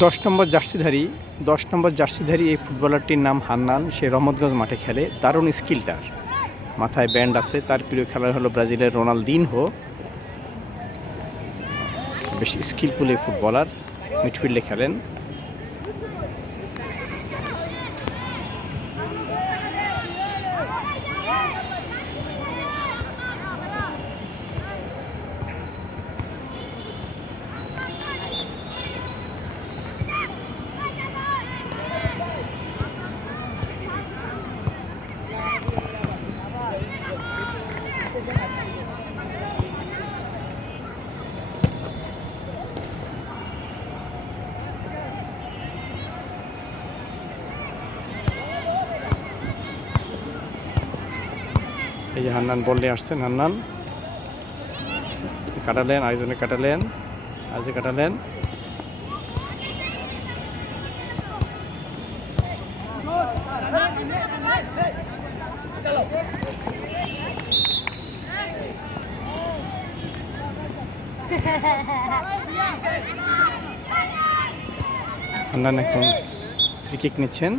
দশ নম্বর জার্সিধারী এই ফুটবলারটির নাম হান্নান। সে রহমতগঞ্জ মাঠে খেলে, দারুণ স্কিল তার, মাথায় ব্যান্ড আছে। তার প্রিয় খেলোয়াড় হলো ব্রাজিলের রোনালদিনহো। বেশ স্কিলফুল এই ফুটবলার, মিডফিল্ডে খেলেন। এই যে হান্নান বল নিয়ে আসছেন, হান্নান কাটালেন, আরেকজনে কাটালেন, আজকে কাটালেন। হান্নান এখন ফ্রি কিক নিচ্ছেন।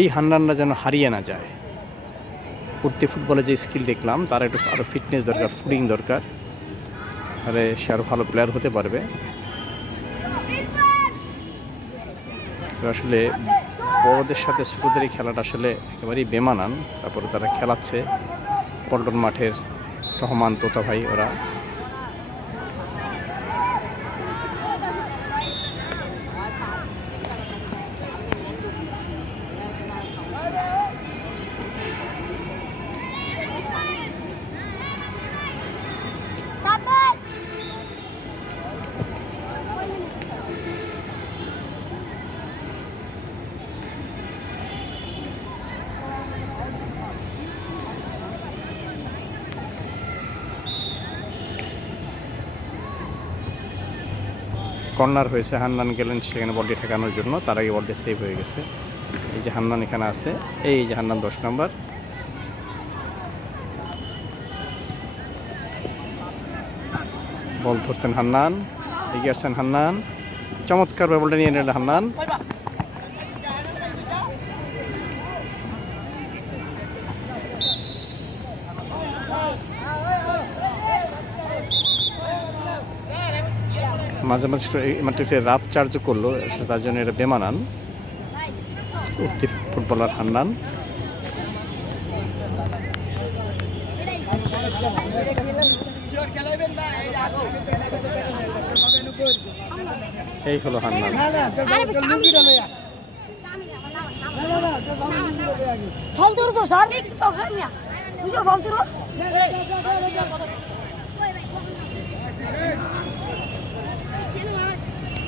এই হান্নানরা যেন হারিয়ে না যায়। উঠতে ফুটবলে যে স্কিল দেখলাম, তার একটু আরও ফিটনেস দরকার, ফুডিং দরকার, তাহলে সে আরও ভালো প্লেয়ার হতে পারবে। আসলে বড়দের সাথে ছোটদের এই খেলাটা আসলে একেবারেই বেমানান। তারপরে তারা খেলাচ্ছে পল্টন মাঠের রহমান, তোতা ভাই, ওরা। কর্নার হয়েছে, হান্নান গেলেন সেখানে বলটি ঠেকানোর জন্য, তার আগে বলটি সেভ হয়ে গেছে। এই যে হান্নান এখানে আছে, এই যে হান্নান 10 নম্বর। বল ধরছেন হান্নান, এগিয়ে আসছেন হান্নান, চমৎকার বলটা নিয়ে নিলেন হান্নান। মাঝে মাঝে মাত্র রাফ চার্জ করলো, তার জন্য এটা বেমানান। উঠতি ফুটবলার হান্নান। এই হলো হান্নান।